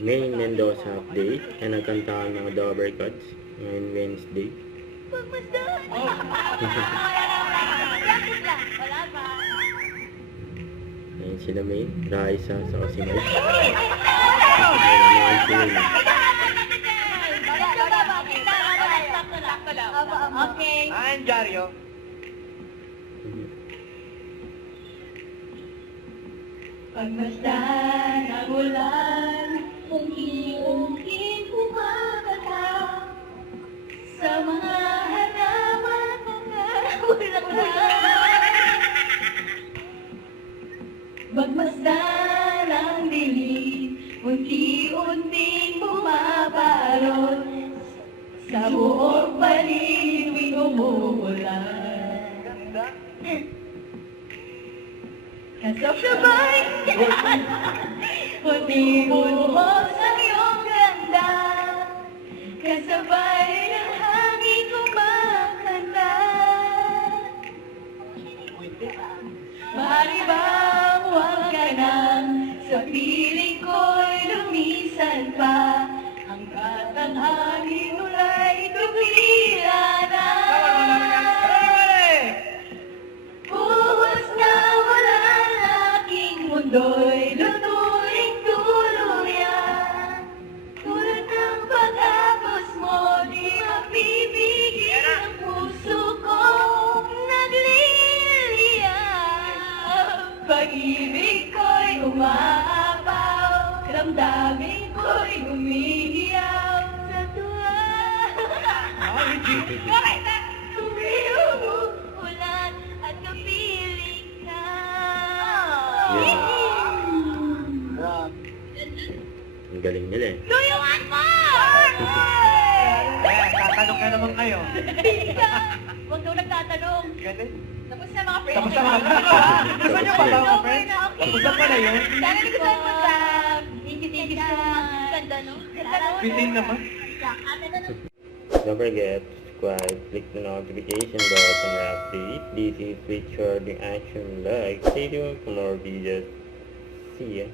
May Mendoza update na nagkantahan ng The Overcuts ngayong Wednesday. Pagmasdan! Wala pa. Ayan sila May, Raisa, sa si Mike. Ayan naman si May. Okay. Ayan, Jaryo. Pagmasdan ang ulan, unti-unti bumabata sa mga halaman, mga bulaklak. Pagmasdan ang dilim, unti-unting bumabalot sa buong paligid tuwing umuulan. Ganda. Kasabay unti-buhos ang iyong ganda, kasabay ng hangin kumakanta. Maaari bang huwag ka nang sa piling ko'y lumisan pa, hanggat ang hangin ula'y tumila na. Buhos na wala ang aking mundo'y lutuing tuluyan. Tulad ng pagkapos mo, di mapipigil ang puso kong nagliliyab. Pag-ibig ko'y umaapaw, damdamin ko'y umiiyaw sa tuwa. Bakit na ulan at kapiling ka? Ang galing nila eh. Tuyuan mo! Ayan, tatanong na naman kayo. Huwag daw nagtatanong. Ganun. Tapos na mga friends. Tapos na mga Gusto niyo pa ba mga friends? Tapos na pala yun? Sana nagustuhan mo sa thank you so much. Ganda no? Bitin naman. Don't forget to subscribe, click the notification bell for more updates. This is Richard the Action Like. Stay tuned for more videos. See ya.